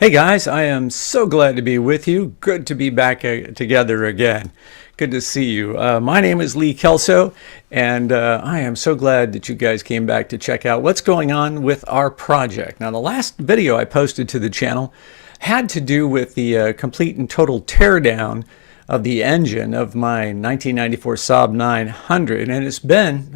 Hey guys, I am so glad to be with you. Good to be back together again. Good to see you. My name is Lee Kelso, and I am so glad that you guys came back to check out what's going on with our project. Now, the last video I posted to the channel had to do with the complete and total teardown of the engine of my 1994 Saab 900, and it's been,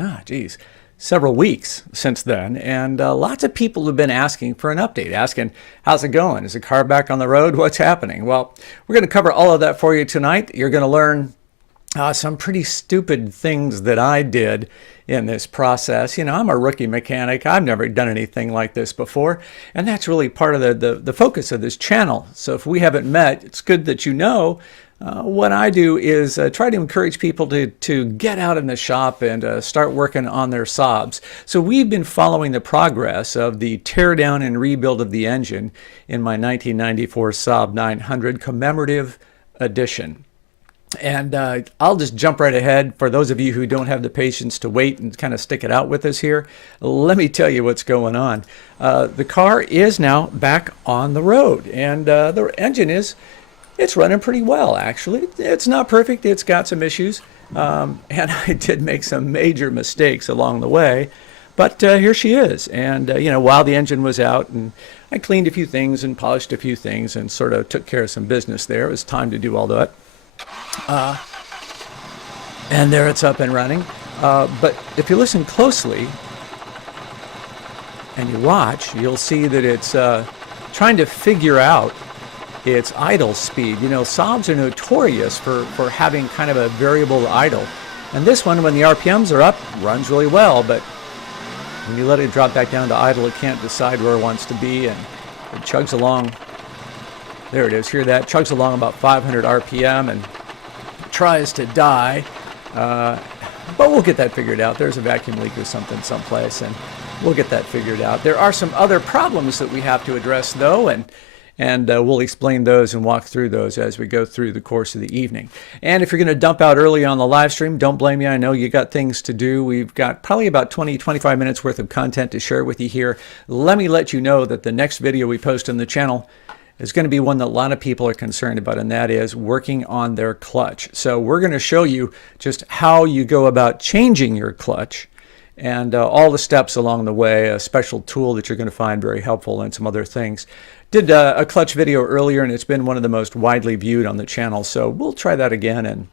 several weeks since then, and lots of people have been asking for an update, asking, how's it going? Is the car back on the road? What's happening? Well, we're going to cover all of that for you tonight. You're going to learn some pretty stupid things that I did in this process. You know, I'm a rookie mechanic. I've never done anything like this before, and that's really part of the focus of this channel. So if we haven't met, it's good that you know what I do is try to encourage people to get out in the shop and start working on their Saabs. So we've been following the progress of the teardown and rebuild of the engine in my 1994 Saab 900 commemorative edition. And I'll just jump right ahead. For those of you who don't have the patience to wait and kind of stick it out with us here, let me tell you what's going on. The car is now back on the road, and the engine it's running pretty well, actually. It's not perfect. It's got some issues, and I did make some major mistakes along the way. But here she is, and while the engine was out, and I cleaned a few things and polished a few things and sort of took care of some business there. It was time to do all that. And there it's up and running. But if you listen closely and you watch, you'll see that it's trying to figure out its idle speed. You know, Saabs are notorious for having kind of a variable idle. And this one, when the RPMs are up, runs really well, but when you let it drop back down to idle, it can't decide where it wants to be, and it chugs along. There it is, hear that? Chugs along about 500 RPM and tries to die. But we'll get that figured out. There's a vacuum leak or something someplace, and we'll get that figured out. There are some other problems that we have to address, though, and we'll explain those and walk through those as we go through the course of the evening. And if you're going to dump out early on the live stream, don't blame me. I know you got things to do. We've got probably about 20-25 minutes worth of content to share with you here. Let me let you know that the next video we post on the channel is going to be one that a lot of people are concerned about, and that is working on their clutch. So we're going to show you just how you go about changing your clutch and all the steps along the way, a special tool that you're going to find very helpful, and some other things. Did a clutch video earlier, and it's been one of the most widely viewed on the channel, so we'll try that again, and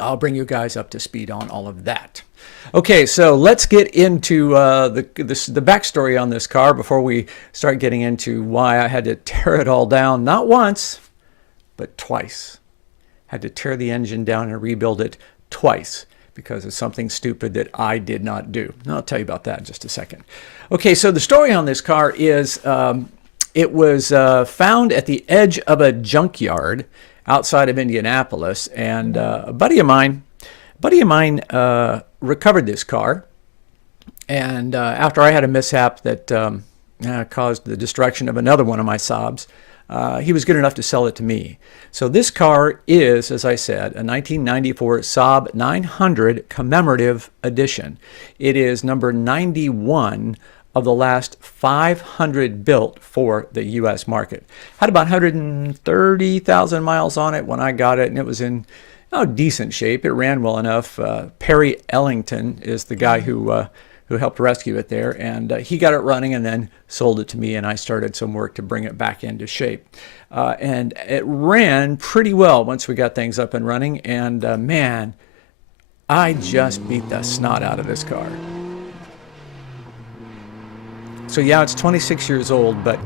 I'll bring you guys up to speed on all of that. Okay, so let's get into the backstory on this car before we start getting into why I had to tear it all down, not once, but twice. Had to tear the engine down and rebuild it twice because of something stupid that I did not do. And I'll tell you about that in just a second. Okay, so the story on this car is it was found at the edge of a junkyard outside of Indianapolis, and a buddy of mine recovered this car, and after I had a mishap that caused the destruction of another one of my Saabs, he was good enough to sell it to me. So this car is, as I said, a 1994 Saab 900 commemorative edition. It is number 91 of the last 500 built for the U.S. market. Had about 130,000 miles on it when I got it, and it was in decent shape. It ran well enough. Perry Ellington is the guy who helped rescue it there, and he got it running and then sold it to me, and I started some work to bring it back into shape. And it ran pretty well once we got things up and running, and man, I just beat the snot out of this car. So yeah, it's 26 years old, but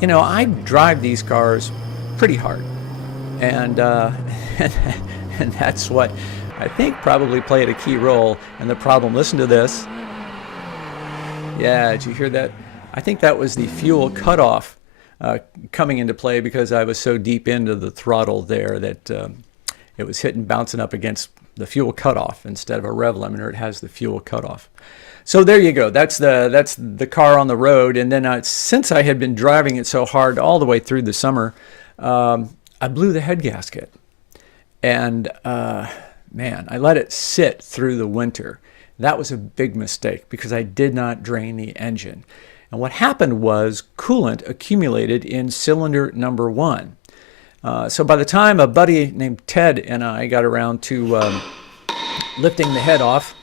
you know, I drive these cars pretty hard, and and that's what I think probably played a key role in the problem. Listen to this. Yeah, did you hear that? I think that was the fuel cutoff coming into play because I was so deep into the throttle there that it was hitting, bouncing up against the fuel cutoff instead of a rev limiter. It has the fuel cutoff. So there you go. That's the car on the road. And then since I had been driving it so hard all the way through the summer, I blew the head gasket. And man, I let it sit through the winter. That was a big mistake because I did not drain the engine. And what happened was coolant accumulated in cylinder number 1. So by the time a buddy named Ted and I got around to lifting the head off,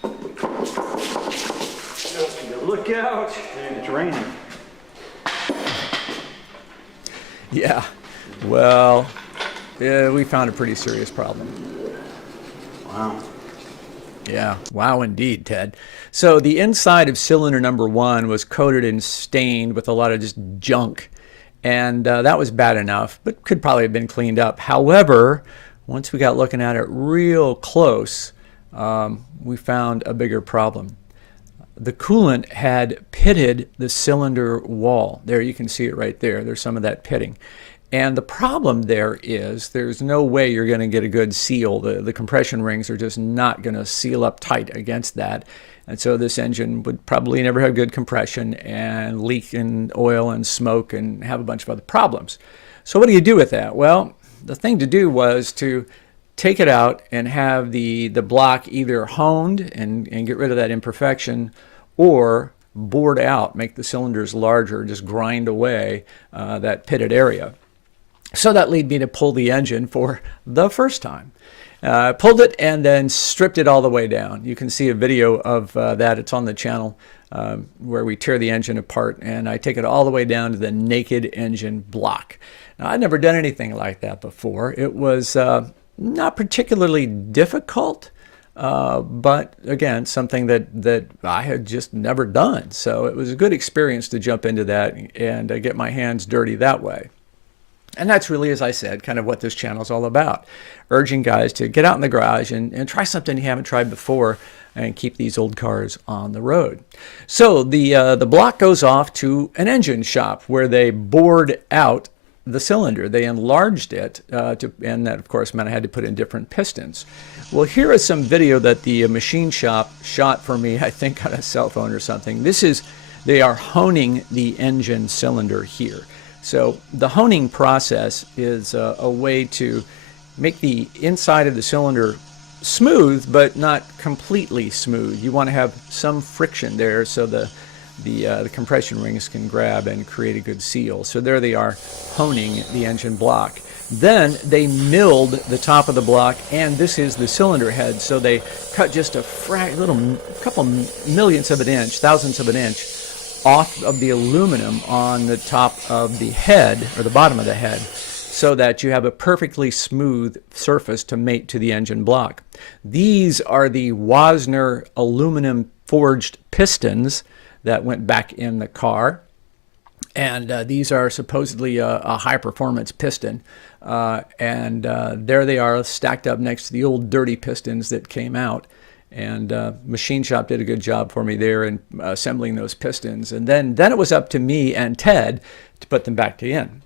look out! It's raining. yeah, well, yeah, we found a pretty serious problem. Wow. Yeah, wow indeed, Ted. So the inside of cylinder number 1 was coated and stained with a lot of just junk. And that was bad enough, but could probably have been cleaned up. However, once we got looking at it real close, we found a bigger problem. The coolant had pitted the cylinder wall. There, you can see it right there. There's some of that pitting. And the problem there is there's no way you're going to get a good seal. The compression rings are just not going to seal up tight against that. And so this engine would probably never have good compression and leak in oil and smoke and have a bunch of other problems. So what do you do with that? Well, the thing to do was to take it out and have the block either honed and get rid of that imperfection, or bored out, make the cylinders larger, just grind away that pitted area. So that led me to pull the engine for the first time. Pulled it and then stripped it all the way down. You can see a video of that. It's on the channel where we tear the engine apart, and I take it all the way down to the naked engine block. Now, I'd never done anything like that before. It was not particularly difficult, but again, something that I had just never done. So it was a good experience to jump into that and get my hands dirty that way. And that's really, as I said, kind of what this channel is all about. Urging guys to get out in the garage and try something you haven't tried before and keep these old cars on the road. So the block goes off to an engine shop where they bored out the cylinder. They enlarged it, and that, of course, meant I had to put in different pistons. Well, here is some video that the machine shop shot for me, I think on a cell phone or something. They are honing the engine cylinder here. So the honing process is a way to make the inside of the cylinder smooth, but not completely smooth. You want to have some friction there so the compression rings can grab and create a good seal. So there they are, honing the engine block. Then they milled the top of the block, and this is the cylinder head. So they cut just a couple millionths of an inch, thousandths of an inch, off of the aluminum on the top of the head, or the bottom of the head, so that you have a perfectly smooth surface to mate to the engine block. These are the Wasner aluminum forged pistons that went back in the car. And these are supposedly a high-performance piston. And there they are stacked up next to the old dirty pistons that came out. And machine shop did a good job for me there in assembling those pistons. And then it was up to me and Ted to put them back in.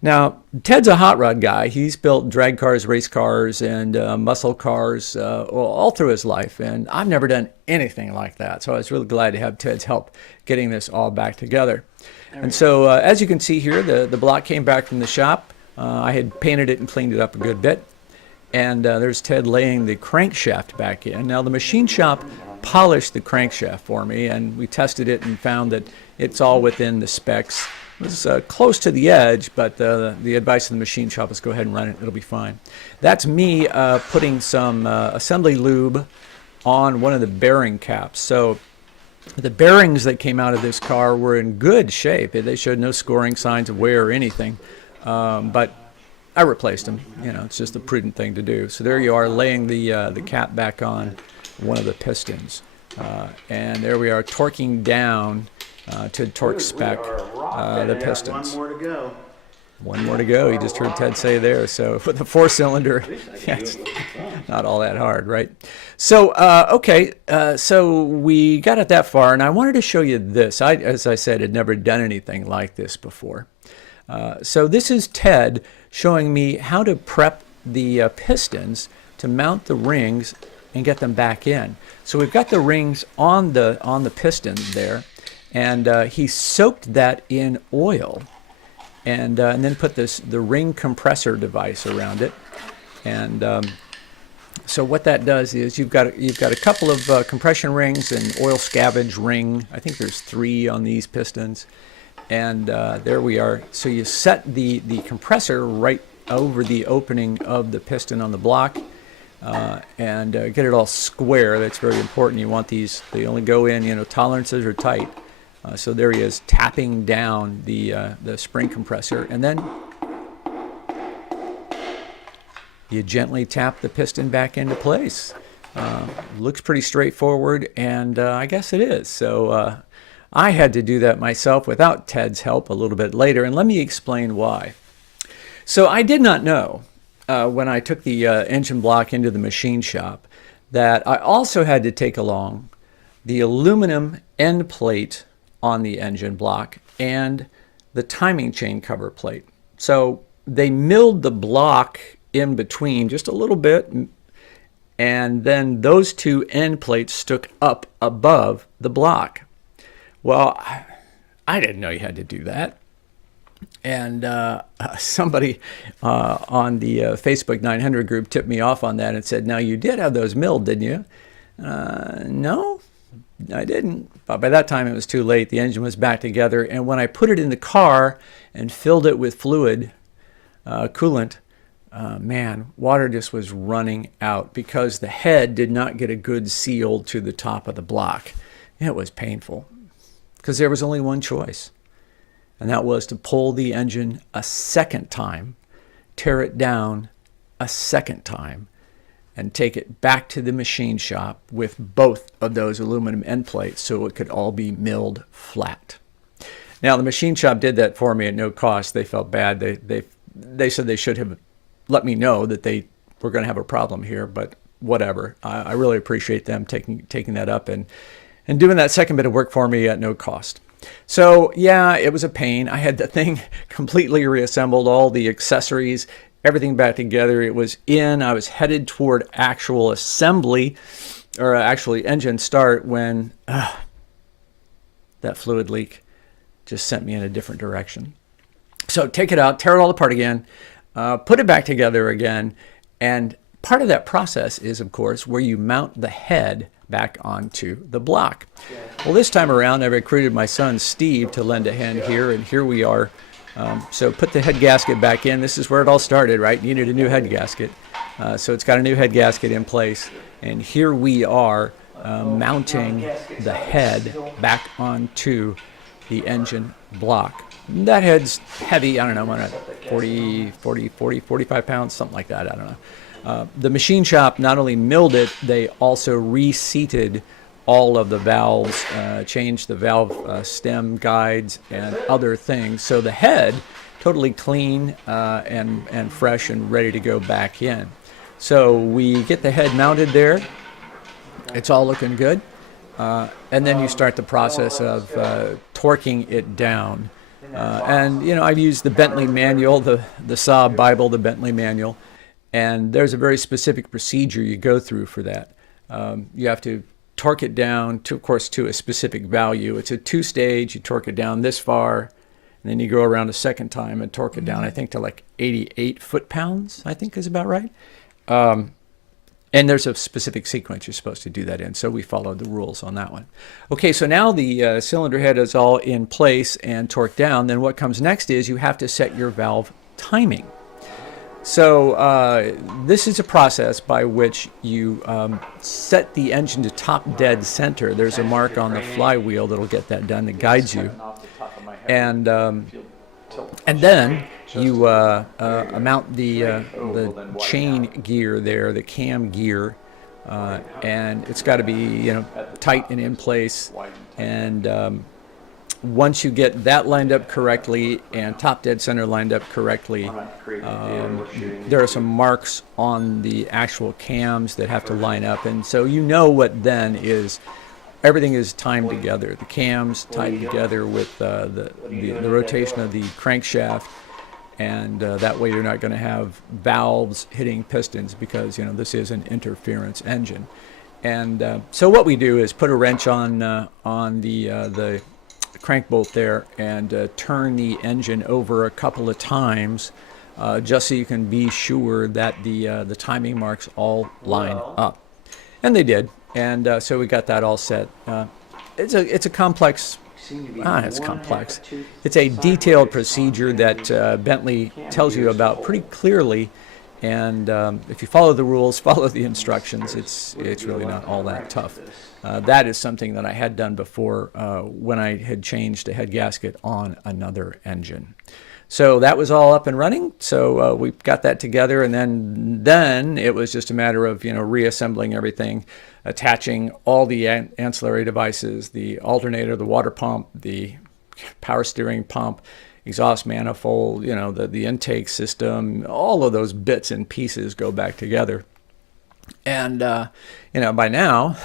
Now, Ted's a hot rod guy. He's built drag cars, race cars, and muscle cars all through his life. And I've never done anything like that. So I was really glad to have Ted's help getting this all back together. And so as you can see here, the block came back from the shop. I had painted it and cleaned it up a good bit. And there's Ted laying the crankshaft back in. Now, the machine shop polished the crankshaft for me, and we tested it and found that it's all within the specs. It was close to the edge, but the advice of the machine shop is go ahead and run it. It'll be fine. That's me putting some assembly lube on one of the bearing caps. So the bearings that came out of this car were in good shape. They showed no scoring signs of wear or anything, but I replaced them. You know, it's just a prudent thing to do. So there you are, laying the cap back on one of the pistons. And there we are, torquing down to torque spec the pistons. One more to go. One more to go. You just heard Ted say there. So with the 4-cylinder, yeah, it's not all that hard, right? So, okay, so we got it that far, and I wanted to show you this. As I said, had never done anything like this before. So this is Ted showing me how to prep the pistons to mount the rings and get them back in. So we've got the rings on the piston there, and he soaked that in oil, and then put the ring compressor device around it, and So what that does is you've got a couple of compression rings and oil scavenge ring. I think there's 3 on these pistons, and there we are. So you set the compressor right over the opening of the piston on the block, and get it all square. That's very important. You want these; they only go in, tolerances are tight. So there he is, tapping down the spring compressor, and then you gently tap the piston back into place. Looks pretty straightforward, and I guess it is. So I had to do that myself without Ted's help a little bit later, and let me explain why. So I did not know when I took the engine block into the machine shop that I also had to take along the aluminum end plate on the engine block and the timing chain cover plate. So they milled the block in between just a little bit, and then those 2 end plates stuck up above the block. Well, I didn't know you had to do that. And somebody on the Facebook 900 group tipped me off on that and said, "Now you did have those milled, didn't you?" No, I didn't. But by that time it was too late. The engine was back together, and when I put it in the car and filled it with fluid, coolant, man, water just was running out because the head did not get a good seal to the top of the block. It was painful because there was only one choice, and that was to pull the engine a second time, tear it down a second time, and take it back to the machine shop with both of those aluminum end plates so it could all be milled flat. Now, the machine shop did that for me at no cost. They felt bad. They said they should have let me know that they were going to have a problem here, but whatever. I really appreciate them taking that up and doing that second bit of work for me at no cost. So yeah, it was a pain. I had the thing completely reassembled, all the accessories, everything back together. It was in. I was headed toward actual assembly, or actually engine start, when that fluid leak just sent me in a different direction. So take it out, tear it all apart again, put it back together again, and part of that process is, of course, where you mount the head back onto the block. Well, this time around, I recruited my son Steve to lend a hand here, and here we are. So put the head gasket back in. This is where it all started, right? Needed a new head gasket. So it's got a new head gasket in place, and here we are mounting the head back onto the engine block. That head's heavy, I don't know, 45 pounds, something like that, I don't know. The machine shop not only milled it, they also reseated all of the valves, changed the valve stem guides and other things. So the head, totally clean and fresh and ready to go back in. So we get the head mounted there. It's all looking good. And then you start the process of torquing it down. And, you know, I've used the Bentley manual, the Saab Bible, the Bentley manual. And there's a very specific procedure you go through for that. You have to torque it down, to, of course, to a specific value. It's a 2-stage. You torque it down this far, and then you go around a second time and torque it down, I think, to like 88 foot-pounds, I think is about right. And there's a specific sequence you're supposed to do that in, so we followed the rules on that one. Okay, so now the cylinder head is all in place and torqued down. Then what comes next is you have to set your valve timing. So this is a process by which you set the engine to top dead center. There's a mark on the flywheel that'll get that done, that guides you. And then you mount the chain gear there, the cam gear, and it's got to be, you know, tight and in place. And once you get that lined up correctly and top dead center lined up correctly, there are some marks on the actual cams that have to line up, and so you know what then is everything is timed together. The cams tied together with the rotation of the crankshaft, and that way you're not going to have valves hitting pistons, because, you know, this is an interference engine. And so what we do is put a wrench on the crank bolt there and turn the engine over a couple of times just so you can be sure that the timing marks all line up. And they did, and so we got that all set. It's a complex. It's complex. It's a detailed procedure that Bentley tells you about pretty clearly, and if you follow the rules, follow the instructions, it's really not all that tough. That is something that I had done before when I had changed a head gasket on another engine. So that was all up and running. So we got that together, and then it was just a matter of reassembling everything, attaching all the ancillary devices, the alternator, the water pump, the power steering pump, exhaust manifold, the intake system. All of those bits and pieces go back together. And, by now,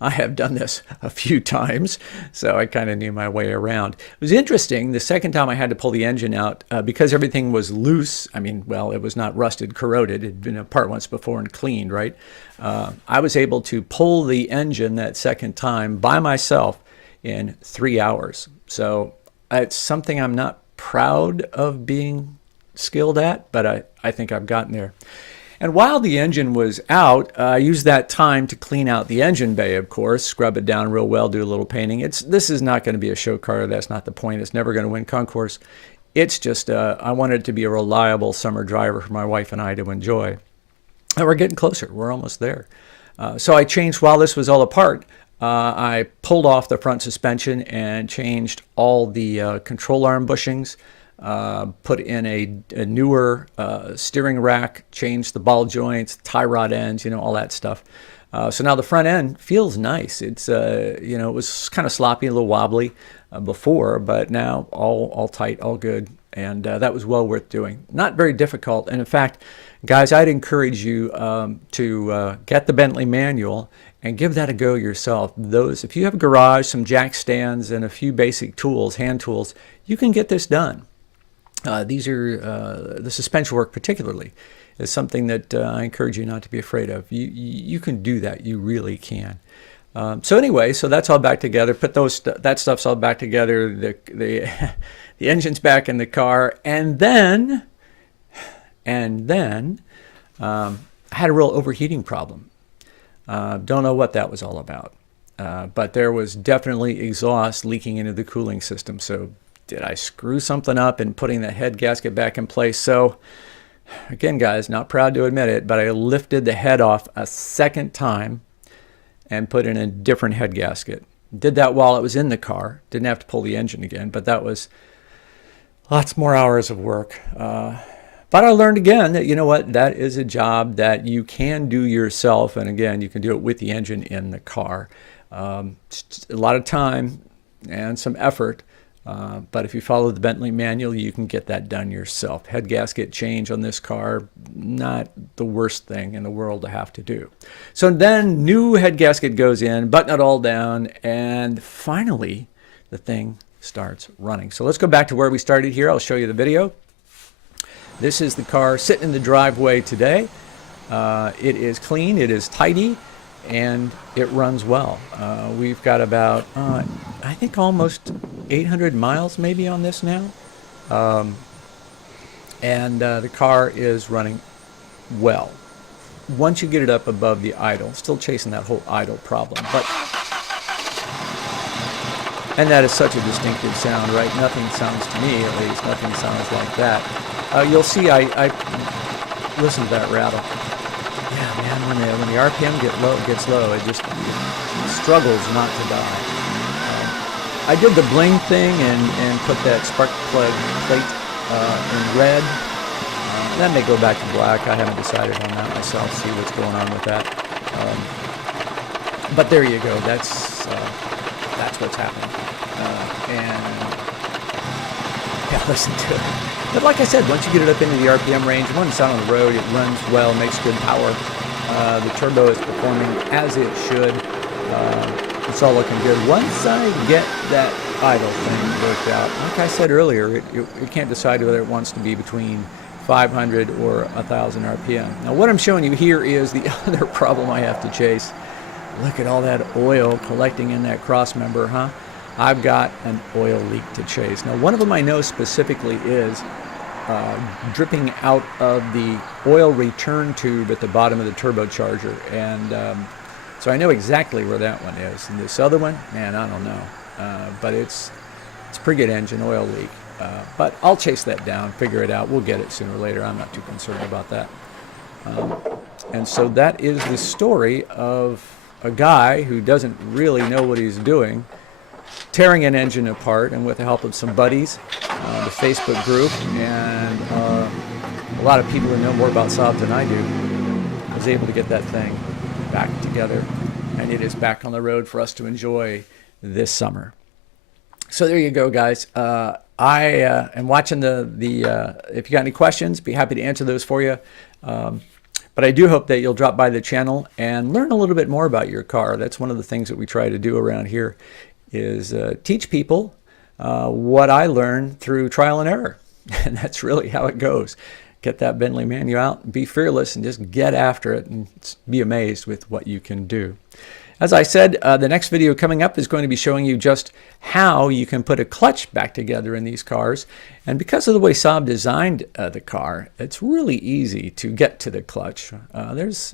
I have done this a few times, so I kind of knew my way around. It was interesting. The second time I had to pull the engine out, because everything was loose. I mean, well, it was not rusted, corroded. It had been apart once before and cleaned, right? I was able to pull the engine that second time by myself in 3 hours. So it's something I'm not proud of being skilled at, but I think I've gotten there. And while the engine was out, I used that time to clean out the engine bay, of course, scrub it down real well, do a little painting. This is not going to be a show car. That's not the point. It's never going to win concourse. It's just I wanted it to be a reliable summer driver for my wife and I to enjoy. And we're getting closer. We're almost there. So I changed, while this was all apart, I pulled off the front suspension and changed all the control arm bushings. Put in a newer steering rack, changed the ball joints, tie rod ends, all that stuff. So now the front end feels nice. It's it was kind of sloppy, a little wobbly before, but now all tight, all good, and that was well worth doing. Not very difficult, and in fact, guys, I'd encourage you to get the Bentley manual and give that a go yourself. If you have a garage, some jack stands, and a few basic tools, hand tools, you can get this done. These are the suspension work particularly is something that I encourage you not to be afraid of. You can do that. You really can. So anyway, so that's all back together. Put that stuff's all back together. The engine's back in the car, and then I had a real overheating problem. Don't know what that was all about, but there was definitely exhaust leaking into the cooling system. So did I screw something up in putting the head gasket back in place? So again, guys, not proud to admit it, but I lifted the head off a second time and put in a different head gasket. Did that while it was in the car. Didn't have to pull the engine again, but that was lots more hours of work. But I learned again that, that is a job that you can do yourself. And again, you can do it with the engine in the car. It's a lot of time and some effort. But if you follow the Bentley manual, you can get that done yourself. Head gasket change on this car, not the worst thing in the world to have to do. So then new head gasket goes in, button it all down, and finally the thing starts running. So let's go back to where we started here. I'll show you the video. This is the car sitting in the driveway today. It is clean, it is tidy, and it runs well. We've got about, I think almost 800 miles maybe on this now. And the car is running well. Once you get it up above the idle, still chasing that whole idle problem. And that is such a distinctive sound, right? Nothing sounds, to me at least, nothing sounds like that. You'll see I listen to that rattle. Yeah, man, when the RPM gets low, it just struggles not to die. I did the bling thing and put that spark plug plate in red. That may go back to black. I haven't decided on that myself. See what's going on with that. But there you go. That's what's happening. Yeah, listen to it. But like I said, once you get it up into the RPM range, once it's out on the road, it runs well, makes good power. The turbo is performing as it should. It's all looking good. Once I get that idle thing worked out, like I said earlier, it can't decide whether it wants to be between 500 or 1,000 RPM. Now what I'm showing you here is the other problem I have to chase. Look at all that oil collecting in that cross member, huh? I've got an oil leak to chase. Now one of them I know specifically is dripping out of the oil return tube at the bottom of the turbocharger. And so I know exactly where that one is. And this other one, man, I don't know. But it's a pretty good engine oil leak. But I'll chase that down, figure it out. We'll get it sooner or later. I'm not too concerned about that. And so that is the story of a guy who doesn't really know what he's doing, tearing an engine apart, and with the help of some buddies, the Facebook group, and a lot of people who know more about Saabs than I do, was able to get that thing back together, and it is back on the road for us to enjoy this summer. So there you go, guys. I am watching if you got any questions, be happy to answer those for you. But I do hope that you'll drop by the channel and learn a little bit more about your car. That's one of the things that we try to do around here, is teach people what I learned through trial and error. And that's really how it goes. Get that Bentley manual out, be fearless, and just get after it and be amazed with what you can do. As I said, the next video coming up is going to be showing you just how you can put a clutch back together in these cars. And because of the way Saab designed the car, it's really easy to get to the clutch. There's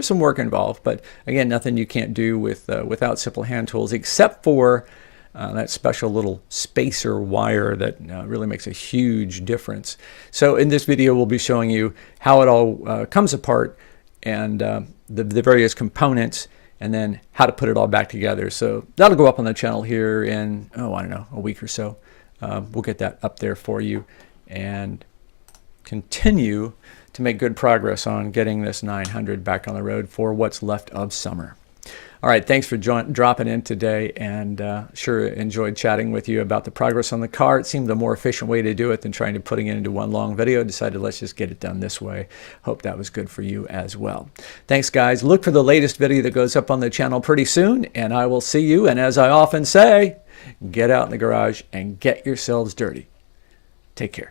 some work involved, but again, nothing you can't do without simple hand tools, except for that special little spacer wire that really makes a huge difference. So in this video, we'll be showing you how it all comes apart, and the various components, and then how to put it all back together. So that'll go up on the channel here in, I don't know, a week or so. We'll get that up there for you and continue to make good progress on getting this 900 back on the road for what's left of summer. All right, thanks for dropping in today, and sure enjoyed chatting with you about the progress on the car. It seemed a more efficient way to do it than trying to putting it into one long video. Decided let's just get it done this way. Hope that was good for you as well. Thanks, guys. Look for the latest video that goes up on the channel pretty soon, and I will see you. And as I often say, get out in the garage and get yourselves dirty. Take care.